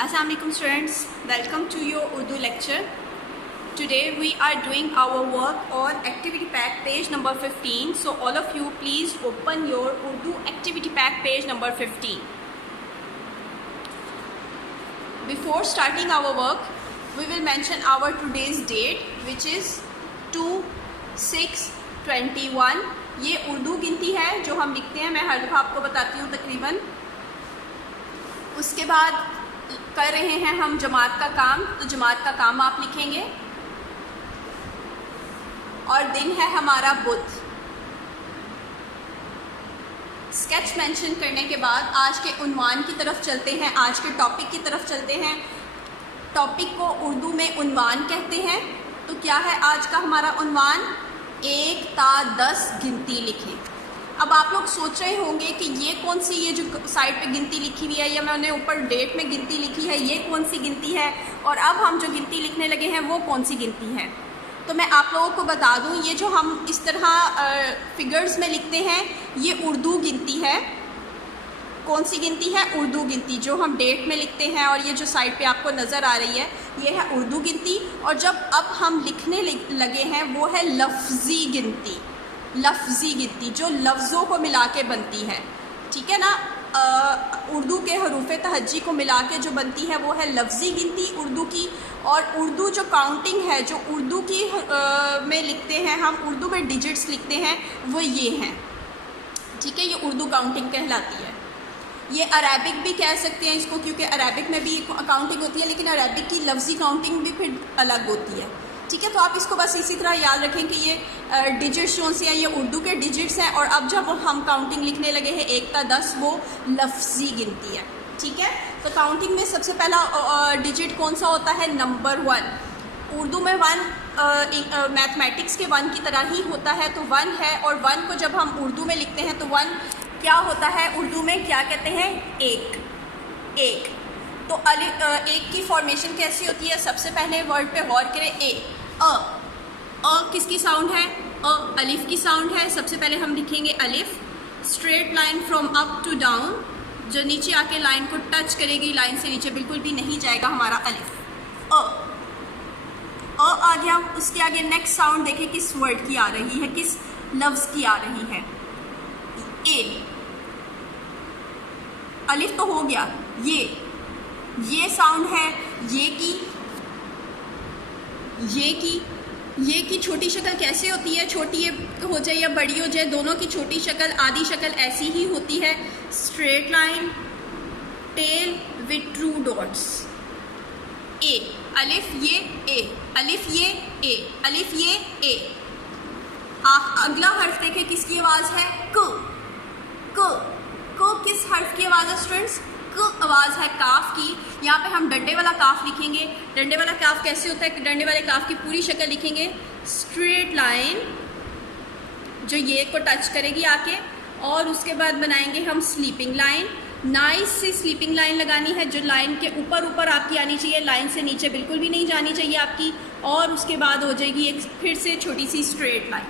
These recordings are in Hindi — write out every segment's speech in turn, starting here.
Assalamu alaikum students, welcome to your Urdu lecture. Today we are doing our work on activity pack page number 15. So all of you please open your Urdu activity pack page number 15. Before starting our work, we will mention our today's date, which is 2/6/21. ये उर्दू गिनती है जो हम लिखते हैं, मैं हर दफ़ा आपको बताती हूँ तकरीबन. उसके बाद कर रहे हैं हम जमात का काम, तो जमात का काम आप लिखेंगे. और दिन है हमारा बुध. स्केच मेंशन करने के बाद आज के उन्वान की तरफ चलते हैं, आज के टॉपिक की तरफ चलते हैं. टॉपिक को उर्दू में उन्वान कहते हैं. तो क्या है आज का हमारा उन्वान? 1 ता 10 गिनती लिखें. अब आप लोग सोच रहे होंगे कि ये कौन सी, ये जो साइड पे गिनती लिखी हुई है या मैंने ऊपर डेट में गिनती लिखी है, ये कौन सी गिनती है, और अब हम जो गिनती लिखने लगे हैं वो कौन सी गिनती है. तो मैं आप लोगों को बता दूं, ये जो हम इस तरह फिगर्स में लिखते हैं ये उर्दू गिनती है. कौन सी गिनती है? उर्दू गिनती. जो हम डेट में लिखते हैं और ये जो साइड पे आपको नज़र आ रही है ये है उर्दू गिनती. और जब अब हम लिखने लगे हैं वो है लफ्ज़ी गिनती. लफ्ज़ी गिनती जो लफ्ज़ों को मिला के बनती है, ठीक है ना. उर्दू के हरूफ तहज्जी को मिला के जो बनती है वो है लफ्ज़ी गिनती उर्दू की. और उर्दू जो काउंटिंग है, जो उर्दू की में लिखते हैं हम, उर्दू में डिजिट्स लिखते हैं, वो ये हैं, ठीक है. ये उर्दू काउंटिंग कहलाती है. ये अरेबिक भी कह सकते हैं इसको, क्योंकि अरेबिक में भी काउंटिंग होती है, लेकिन अरेबिक की लफ्ज़ी काउंटिंग भी फिर अलग होती है, ठीक है. तो आप इसको बस इसी तरह याद रखें कि ये डिजिट्स जो से हैं ये उर्दू के डिजिट्स हैं. और अब जब हम काउंटिंग लिखने लगे हैं 1 ता 10, वो लफ्ज़ी गिनती है, ठीक है. तो काउंटिंग में सबसे पहला डिजिट कौन सा होता है? नंबर 1. उर्दू में 1 मैथमेटिक्स के 1 की तरह ही होता है, तो 1 है. और 1 को जब हम उर्दू में लिखते हैं तो 1 क्या होता है? उर्दू में क्या कहते हैं? एक. तो एक की फॉर्मेशन कैसी होती है? सबसे पहले वर्ड पे गौर करें. अ किसकी साउंड है? अलिफ की साउंड है. सबसे पहले हम लिखेंगे अलिफ. Straight line from up to down, जो नीचे आके लाइन को टच करेगी, लाइन से नीचे बिल्कुल भी नहीं जाएगा हमारा अलिफ. अ आ गया. उसके आगे नेक्स्ट साउंड देखें किस वर्ड की आ रही है, किस लफ्ज़ की आ रही है? ए. अलिफ तो हो गया. ये साउंड है ये की छोटी शक्ल कैसे होती है? छोटी हो जाए या बड़ी हो जाए, दोनों की छोटी शक्ल, आधी शक्ल ऐसी ही होती है. Straight line, tail with two dots. ए. अलिफ ये ए, अलिफ ये ए, अलिफ ये ए. आप अगला हर्फ देखें किसकी आवाज़ है? क. किस हर्फ की आवाज़ है स्टूडेंट्स? क आवाज़ है काफ की. यहाँ पे हम डंडे वाला काफ लिखेंगे. डंडे वाला काफ कैसे होता है? कि डंडे वाले काफ की पूरी शक्ल लिखेंगे. स्ट्रेट लाइन जो ये को टच करेगी आके, और उसके बाद बनाएंगे हम स्लीपिंग लाइन. नाइस सी स्लीपिंग लाइन लगानी है, जो लाइन के ऊपर आपकी आनी चाहिए, लाइन से नीचे बिल्कुल भी नहीं जानी चाहिए आपकी. और उसके बाद हो जाएगी एक फिर से छोटी सी स्ट्रेट लाइन.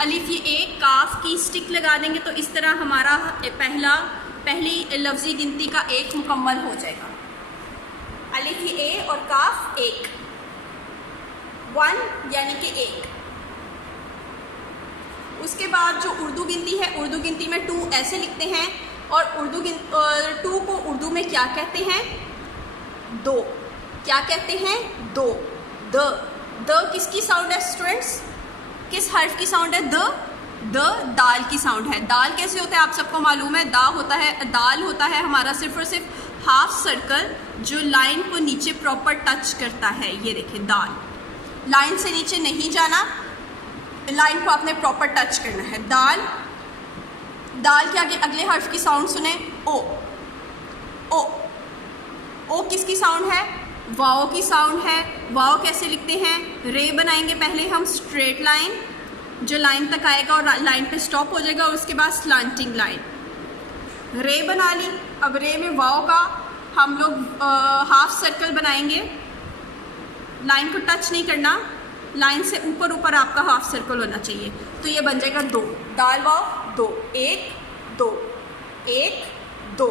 अलिफ ये एक काफ की स्टिक लगा देंगे तो इस तरह हमारा पहली लफ्ज़ी गिनती का एक मुकम्मल हो जाएगा. अलिफ ये ए और काफ एक, 1 यानी कि 1. उसके बाद जो उर्दू गिनती है, उर्दू गिनती में 2 ऐसे लिखते हैं. और 2 को उर्दू में क्या कहते हैं? 2. क्या कहते हैं? 2. द किसकी साउंड है स्टूडेंट्स? किस हर्फ की साउंड है? दाल की साउंड है. दाल कैसे होता है आप सबको मालूम है? दाल होता है हमारा सिर्फ और सिर्फ हाफ सर्कल जो लाइन को नीचे प्रॉपर टच करता है. ये देखें, दाल. लाइन से नीचे नहीं जाना, लाइन को आपने प्रॉपर टच करना है. दाल के आगे अगले हर्फ की साउंड सुने. ओ किसकी साउंड है? वाओ की साउंड है. वाओ कैसे लिखते हैं? रे बनाएंगे पहले हम. स्ट्रेट लाइन जो लाइन तक आएगा और लाइन पे स्टॉप हो जाएगा, और उसके बाद स्लांटिंग लाइन. रे बना ली. अब रे में वाओ का हम लोग हाफ सर्कल बनाएंगे. लाइन को टच नहीं करना, लाइन से ऊपर आपका हाफ सर्कल होना चाहिए. तो ये बन जाएगा 2. दाल wow 2. 1 2 1 2.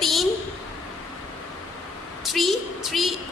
3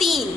3.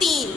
3.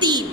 3.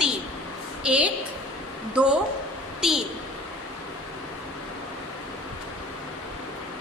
3. 1 2 3.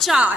4.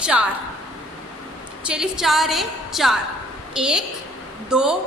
4. 1 2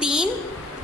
3.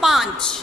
5.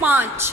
5.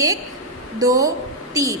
1 2 3.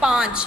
5.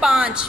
5.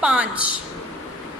5.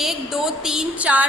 1 2 3 4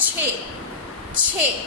6. 6.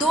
2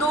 2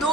2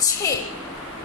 6.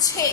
6.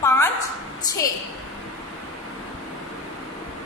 5 6.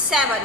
7.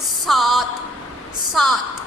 7. 7.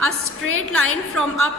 a straight line from up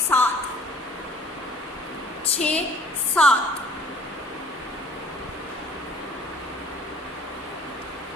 7 6 7.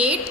8.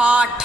8.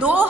2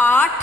8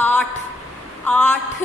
8, 8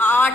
8.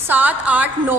7 8 9,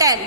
10.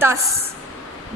10.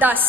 10.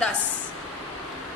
10.